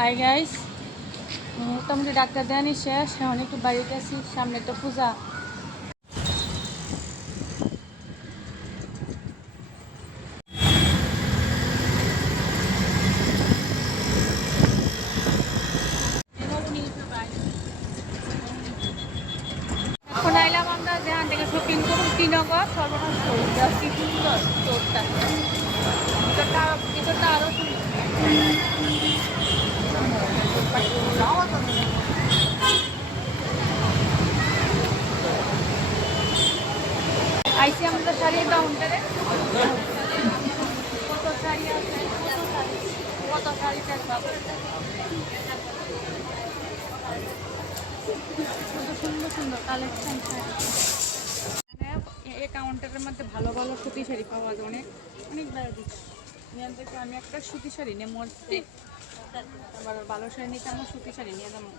Hi guys, মোটামুটি doctor দেওয়ানি শেষ। এখন একটু বাড়িতে আছি, সামনে তো পূজা। এখন আইলাম আমরা যেখান থেকে শপিং করুন শ্রীনগর। সর্বনাশ কি সুন্দর স্টোরটা, ভিতরটা আরো আইসি আমরা শাড়ির কাউন্টারে। কত শাড়ি আছে, কত শাড়ি কত সুন্দর সুন্দর কালেকশন। এই কাউন্টারের মধ্যে ভালো ভালো সুতি শাড়ি পাওয়া যায়, অনেক অনেক ভ্যারাইটি। এখান থেকে আমি একটা সুতি শাড়ি নিয়ে মরছি, আবার ভালো শাড়ি নিতে আমার সুতি শাড়ি নিয়ে যাবো।